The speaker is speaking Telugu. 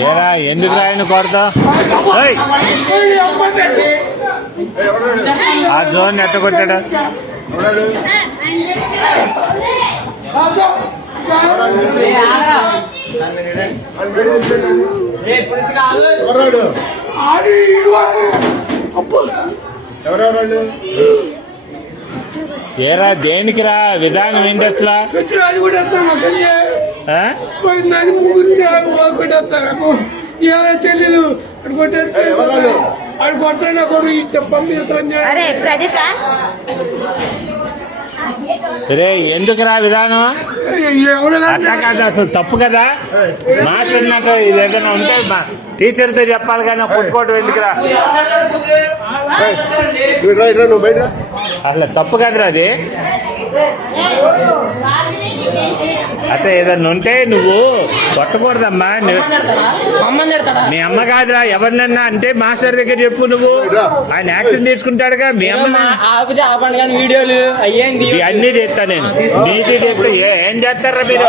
ఏరా ఎందుకు ఆయన కొడతా ఆ జోన్ ఎట్ట కొట్టాడు ఏరా దేనికి రా విధానం ఏంటి అసలు తెలీదు అడు కొట్టాడు కొడు చెప్పండి రే ఎందుకు రా విధానం అట్లా కాదు అసలు తప్పు కదా మాస్టర్ నాకు ఇది ఏదైనా ఉంటే టీచర్తో చెప్పాలి కానీ కొట్టుకోవటం ఎందుకురా అసలు తప్పు కదరా అది అట్లా ఏదన్నా ఉంటే నువ్వు కొట్టకూడదమ్మా మీ అమ్మ కాదురా ఎవరినన్నా అంటే మాస్టర్ దగ్గర చెప్పు నువ్వు ఆయన యాక్షన్ తీసుకుంటాడుగా మీ అమ్మ వీడియోలు అన్నీ చేస్తా నేను నీటి చేస్తా ఏం చేస్తారా మీరు